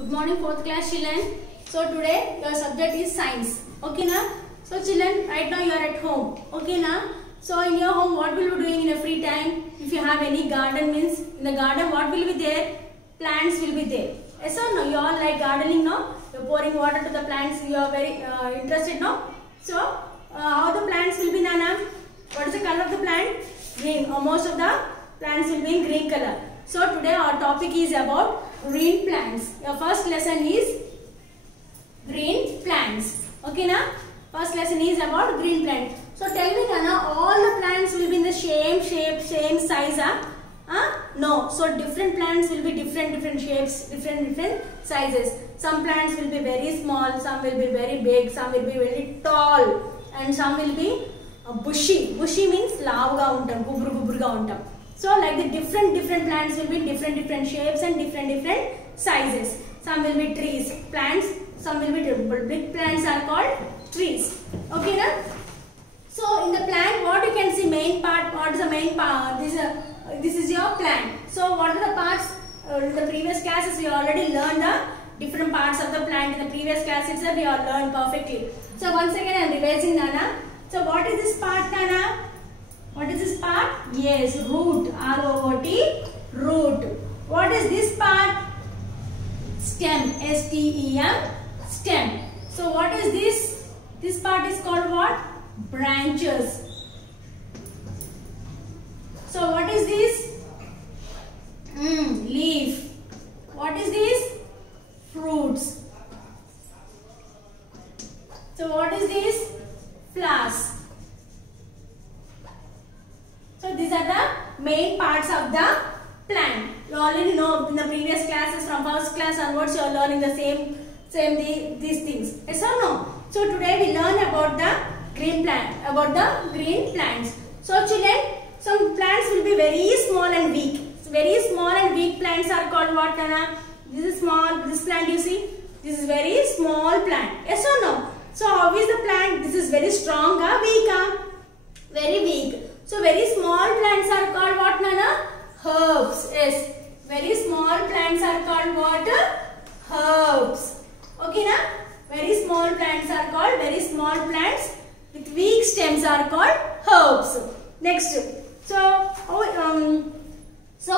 Good morning, fourth class children. So today your subject is science. Okay na? So children, right now you are at home. Okay na? So in your home, what will you be doing in your free time? If you have any garden, means in the garden what will be there? Plants will be there. Yes or no? You all like gardening, no? You are pouring water to the plants. You are very interested, no? So how the plants will be, Nana? What is the color of the plant? Green. Most of the plants will be in green color. So today our topic is about green plants. Your first lesson is green plants. Okay na? First lesson is about green plant. So tell me, Nana, all the plants will be in the same shape, same size, No. So different plants will be different shapes, different sizes. Some plants will be very small, some will be very big, some will be very tall, and some will be bushy. Bushy means lavga untam, gubruga untam. So like the different plants will be different shapes and different sizes. Some will be trees, plants, some will be big plants are called trees. Okay na? So in the plant, what you can see main part, what is the main part? This is your plant. So what are the parts? In the previous classes we already learned the different parts of the plant. In the previous class itself we all learned perfectly. So once again I am revising, Nana. So what is this part, Nana? What is this part? Yes, root. R-O-O-T, root. What is this part? Stem. S-T-E-M, stem. So what is this? This part is called what? Branches. So what is this? Leaf. What is this? Fruits. So what is this? Flowers. So these are the main parts of the plant. You already know in the previous classes, from first class onwards you are learning the same these things. Yes or no? So today we learn about the green plants. So children, some plants will be very small and weak. So very small and weak plants are called what, Nana? This is small, this plant you see, this is very small plant. Yes or no? So how is the plant? This is very strong, weak, very weak. So very small plants are called what, Nana? Herbs. Yes. Very small plants are called what? Herbs. Okay na? Very small plants are called, very small plants with weak stems are called herbs. Next. So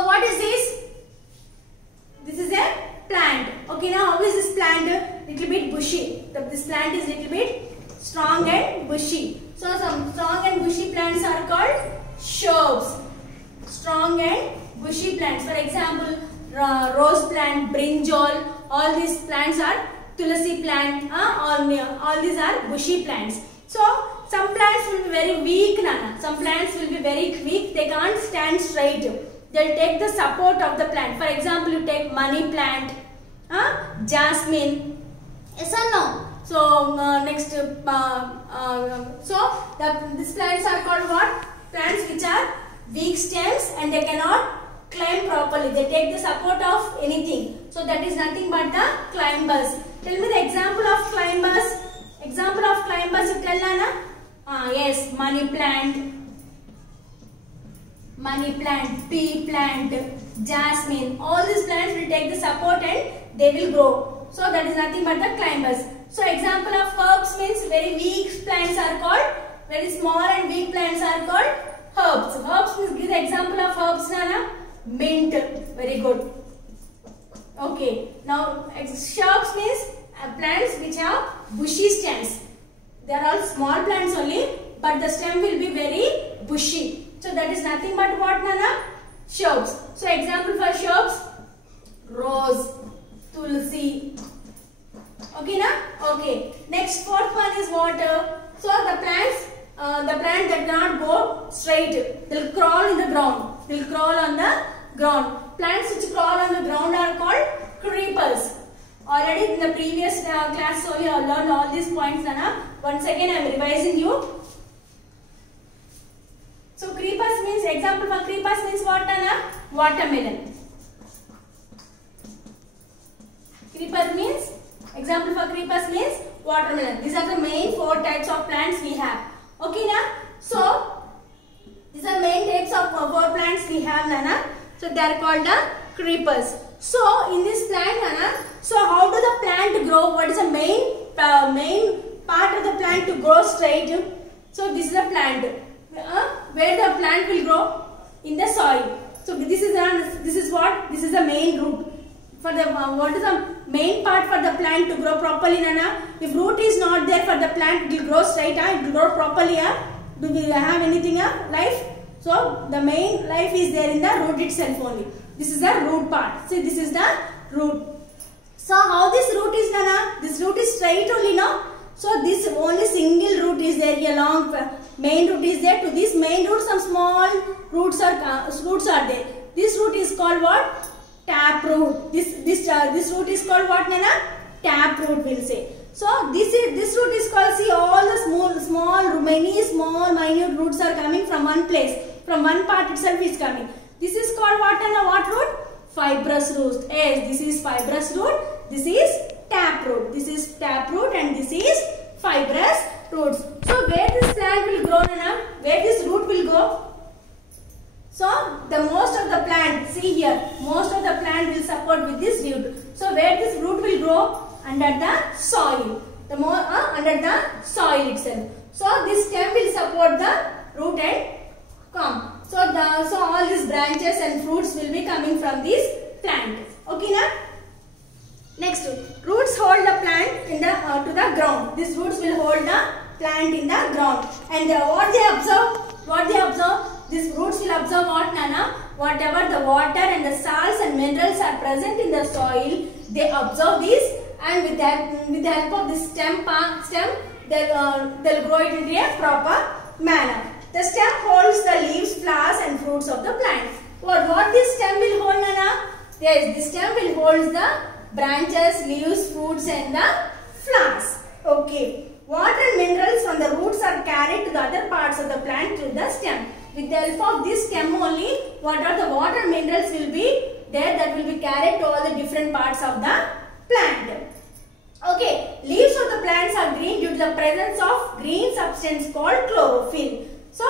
what is this? This is a plant. Okay, now how is this plant? Little bit bushy. This plant is little bit strong and bushy. So some strong and bushy plants are called shrubs. Strong and bushy plants. For example, rose plant, brinjal, all these plants are tulsi plant. All these are bushy plants. So some plants will be very weak, Nana. Some plants will be very weak. They can't stand straight. They'll take the support of the plant. For example, you take money plant, jasmine. Yes or no? So next, these plants are called what? Plants which are weak stems and they cannot climb properly. They take the support of anything. So that is nothing but the climbers. Tell me the example of climbers. Example of climbers you tell, Nana? Yes, money plant, pea plant, jasmine. All these plants will take the support and they will grow. So that is nothing but the climbers. So example of herbs means very weak plants are called, very small and weak plants are called herbs. Herbs means, give the example of herbs, Nana. Mint. Very good. Okay. Now shrubs means plants which have bushy stems. They are all small plants only, but the stem will be very bushy. So that is nothing but what, Nana? Shrubs. So example for shrubs, rose, tulsi. Okay na? Okay. Next, fourth one is water. So the plants, the plant that cannot go straight, they will crawl in the ground. They will crawl on the ground. Plants which crawl on the ground are called creepers. Already in the previous class only I learned all these points, Nana. Once again I am revising you. So creepers means, example for creepers means what, Nana? Watermelon. Creeper means, example for creepers means watermelon. These are the main 4 types of plants we have. Okay na? So these are main types of 4 plants we have, Nana. So they are called the creepers. So in this plant, Nana, so how grow? What is the main part of the plant to grow straight? So this is a plant. Where the plant will grow? In the soil. So this is what? This is the main root. For the what is the main part for the plant to grow properly, Nana? If root is not there for the plant, it will grow straight. It will grow properly. Do we have anything life? So the main life is there in the root itself only. This is the root part. See, this is the root. So how this root is, Nana? This root is straight only, no? So this only single root is there. Here long main root is there. To this main root, some small roots are there. This root is called what? Tap root. This root is called what, Nana? Tap root, we'll say. So this root is called. See, all the many small minute roots are coming from one place. From one part itself is coming. This is called what, Nana? What root? Fibrous root. Yes, this is fibrous root. This is tap root. This is tap root and this is fibrous roots. So where this plant will grow, Nana? Where this root will go? So the most of the plant, see here, most of the plant will support with this root. So where this root will grow? Under the soil. Under the soil itself. So this stem will support the root and come. So all these branches and fruits will be coming from this plant. Okay, na? Next, roots hold the plant in the to the ground. These roots will hold the plant in the ground. And what they observe? What they observe? These roots will observe what, Nana? Whatever the water and the salts and minerals are present in the soil, they observe this, and with the help of this stem, they'll grow it in a proper manner. The stem holds the leaves, flowers and fruits of the plant. What this stem will hold, Nana? Yes, this stem will hold the branches, leaves, fruits and the flowers. Okay. Water and minerals from the roots are carried to the other parts of the plant through the stem. With the help of this stem only, what are the water minerals will be there that will be carried to all the different parts of the plant. Okay. Leaves of the plants are green due to the presence of green substance called chlorophyll. So,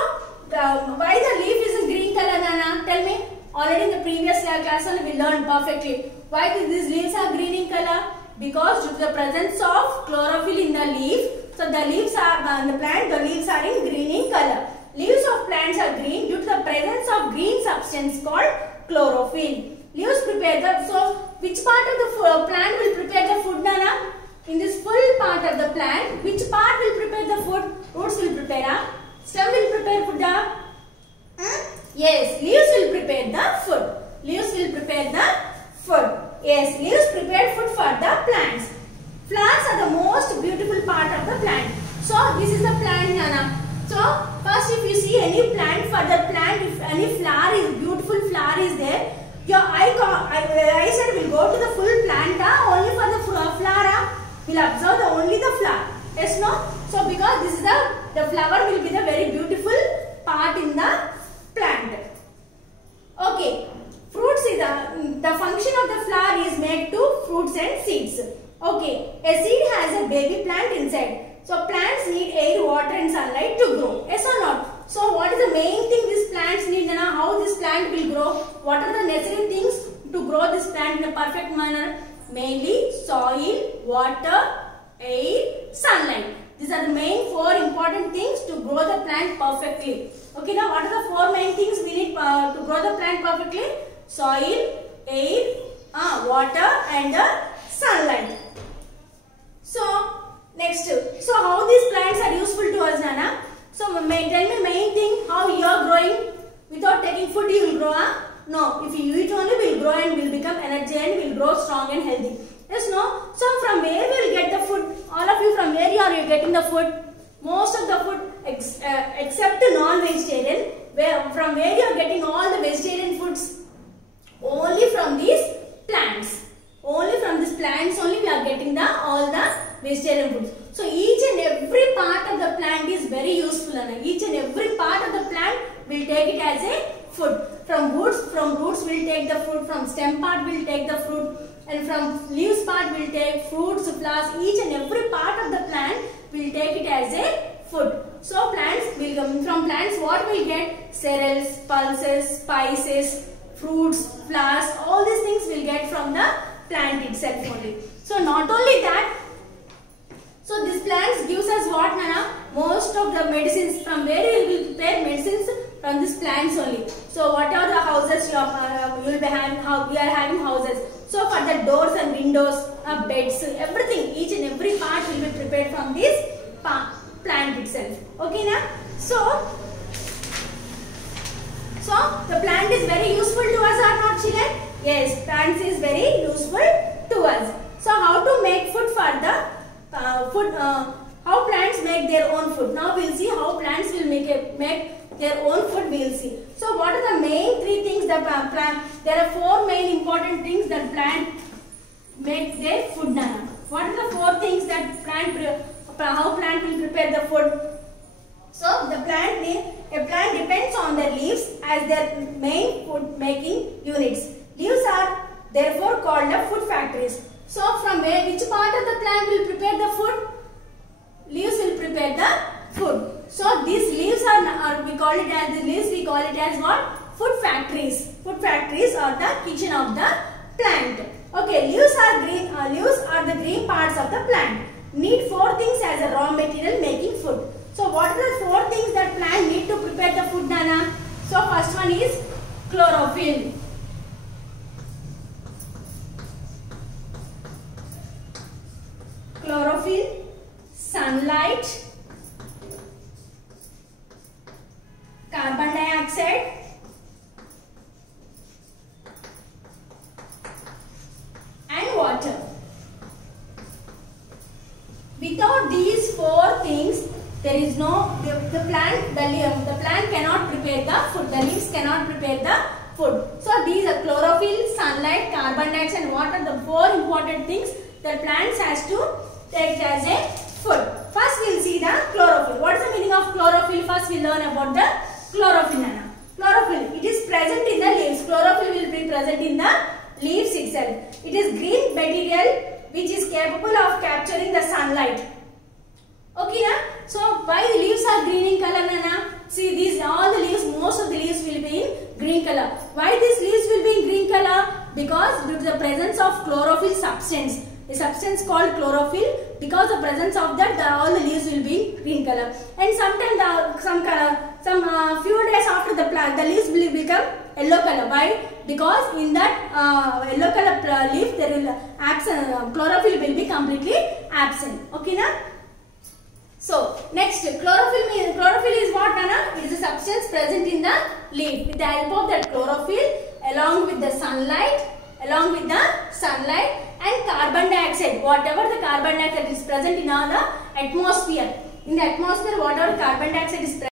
why the leaf is a green color, Nana? Tell me. Already in the previous class we learned perfectly. Why these leaves are green in color? Because due to the presence of chlorophyll in the leaf, so the leaves are the plant. The leaves are in green in color. Leaves of plants are green due to the presence of green substance called chlorophyll. Leaves prepare the. So, which part of the plant will prepare the food, Nana? In this full part of the plant, which part will prepare the food? Roots will prepare. Stem will prepare food. Yes, leaves will prepare the food. Leaves will prepare the food. Yes, leaves prepare food for the plants. Flowers are the most beautiful part of the plant. So, this is the plant, Nana. So, first if you see any plant, for the plant, if any flower is, beautiful flower is there, your eyesight will go to the full plant, only for the flower, will observe only the flower. Yes, no? So, because this is the flower will be the very beautiful part in the plant. Okay. Fruits is the function of the flower is made to fruits and seeds. Okay. A seed has a baby plant inside. So, plants need air, water and sunlight to grow. Yes or not? So, what is the main thing these plants need, and how this plant will grow? What are the necessary things to grow this plant in a perfect manner? Mainly soil, water, air, sunlight. These are the main 4 important things to grow the plant perfectly. Okay, now what are the 4 main things we need to grow the plant perfectly? Soil, air, water and sunlight. So, next, so how these plants are useful to us, Nana? So, tell me main thing, how you are growing. Without taking food you will grow, No, if you eat only we will grow and will become energy and will grow strong and healthy. Yes, no? So, from where we will get the food? All of you, from where are you getting the food? Most of the food except non-vegetarian, from where you are getting all the vegetarian foods? Only from these plants. Only from these plants only we are getting all the vegetarian foods. So each and every part of the plant is very useful. Each and every part of the plant will take it as a food. From roots we will take the fruit. From stem part we will take the fruit. And from leaves part we will take fruits, flowers. Each and every part of the plant will take it as a food. So from plants what we will get? Cereals, pulses, spices, fruits, flowers, all these things we will get from the plant itself only. So not only that, plants gives us what, Nana? Most of the medicines. From where we will prepare medicines? From these plants only. So whatever the houses you will be having, how we are having houses. So for the doors and windows, beds, everything, each and every part will be prepared from this plant itself. Okay, na? So the plant is very useful to us or not, children? Yes, plants is very useful to us. So how to make food for the how plants make their own food. Now we will see how plants will make their own food. We will see. So what are the main three things that plant? There are four main important things that plant make their food. Nana. What are the four things that how plant will prepare the food? So a plant depends on the leaves as their main food making units. Leaves are therefore called the food factories. So from which part of the plant will prepare the food? Leaves will prepare the food. So these leaves are we call it as the leaves. We call it as what? Food factories. Food factories are the kitchen of the plant. Okay, leaves are green. Leaves are the green parts of the plant. Need four things as a raw material making food. So what are the four things that plant need to prepare the food, Nana? So first one is chlorophyll. Chlorophyll, sunlight, carbon dioxide, and water. Without these four things, there is no the plant cannot prepare the food. The leaves cannot prepare the food. So these are chlorophyll, sunlight, carbon dioxide, and water. The four important things that plants has to take as a food. First we will see the chlorophyll. What is the meaning of chlorophyll? First we learn about the chlorophyll, Nana. Chlorophyll, it is present in the leaves. Chlorophyll will be present in the leaves itself. It is green material which is capable of capturing the sunlight. Okay, na? So why the leaves are green in color, Nana? See, these all the leaves, most of the leaves will be in green color. Why these leaves will be in green color? Because due to the presence of chlorophyll substance. A substance called chlorophyll, because the presence of that, all the leaves will be in green color. And sometimes some few days after the leaves will become yellow color. Why? Because in that yellow color leaf, there will chlorophyll will be completely absent. Okay, na? So next, chlorophyll is what, Nana? It is a substance present in the leaf. With the help of that chlorophyll, along with the sunlight, and carbon dioxide, whatever the carbon dioxide is present in the atmosphere. In the atmosphere, whatever carbon dioxide is present,